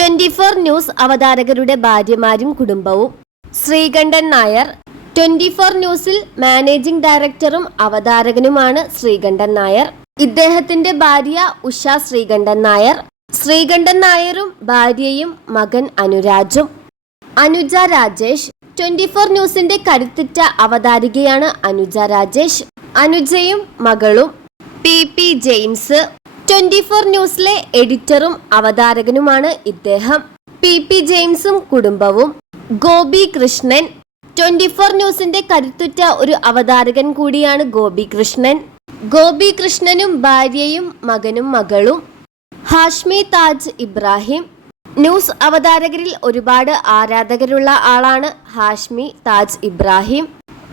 24 news അവതാരകരുടെ ഭാര്യമാരും കുടുംബവും. ശ്രീകണ്ഠൻ നായർ 24 ന്യൂസിൽ മാനേജിംഗ് ഡയറക്ടറും അവതാരകനുമാണ് ശ്രീകണ്ഠൻ നായർ. ഇദ്ദേഹത്തിന്റെ ഭാര്യ ഉഷ ശ്രീകണ്ഠൻ നായർ. ശ്രീകണ്ഠൻ നായരും ഭാര്യയും മകൻ അനുരാജും. അനുജ രാജേഷ് 24 ന്യൂസിന്റെ കരുത്തുറ്റ അവതാരികയാണ് അനുജ രാജേഷ്. അനുജയും മകളും. പി ജെയിംസ് 24 ന്യൂസിലെ എഡിറ്ററും അവതാരകനുമാണ് ഇദ്ദേഹം. പി ജെയിംസും കുടുംബവും. ഗോപി കൃഷ്ണൻ 24 ന്യൂസിന്റെ കരുത്തുറ്റ ഒരു അവതാരകൻ കൂടിയാണ് ഗോപി കൃഷ്ണൻ. ഗോപി കൃഷ്ണനും ഭാര്യയും മകനും മകളും. ഹാഷ്മി താജ് ഇബ്രാഹിം ന്യൂസ് അവതാരകരിൽ ഒരുപാട് ആരാധകരുള്ള ആളാണ് ഹാഷ്മി താജ് ഇബ്രാഹിം.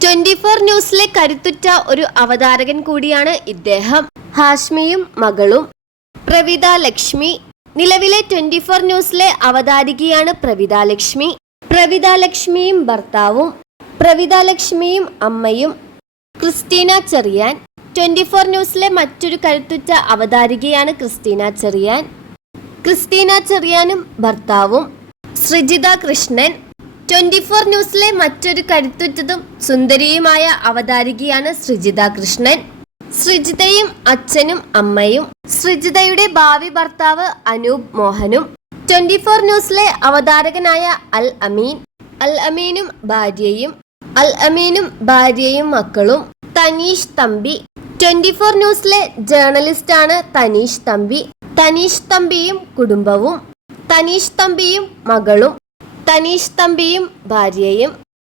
24 ന്യൂസിലെ കരുത്തുറ്റ ഒരു അവതാരകൻ കൂടിയാണ് ഇദ്ദേഹം. ഹാഷ്മിയും മകളും. പ്രവിത ലക്ഷ്മി നിലവിലെ 24 ന്യൂസിലെ അവതാരികയാണ് പ്രവിത ലക്ഷ്മി. പ്രവിത ലക്ഷ്മിയും ഭർത്താവും. പ്രവിത ലക്ഷ്മിയും അമ്മയും. ക്രിസ്റ്റീന ചെറിയാൻ 24 ന്യൂസിലെ മറ്റൊരു കരുത്തുറ്റ അവതാരികയാണ് ക്രിസ്റ്റീന ചെറിയാൻ. ക്രിസ്റ്റീന ചെറിയാനും ഭർത്താവും. ശ്രീജിത കൃഷ്ണൻ 24 ന്യൂസിലെ മറ്റൊരു കരുത്തുറ്റതും സുന്ദരിയുമായ അവതാരികയാണ് ശ്രീജിത കൃഷ്ണൻ. ശ്രീജിതയും അച്ഛനും അമ്മയും. ശ്രീജിതയുടെ ഭാവി ഭർത്താവ് അനൂപ് മോഹനും. 24 ന്യൂസിലെ അവതാരകനായ അൽ അമീനും ഭാര്യയും. അൽ അമീനും ഭാര്യയും മക്കളും. തനീഷ് തമ്പി 24 ന്യൂസിലെ ജേർണലിസ്റ്റാണ് തനീഷ് തമ്പി. തനീഷ് തമ്പിയും കുടുംബവും. തനീഷ് തമ്പിയും മകളും. തനീഷ് തമ്പിയും ഭാര്യയും.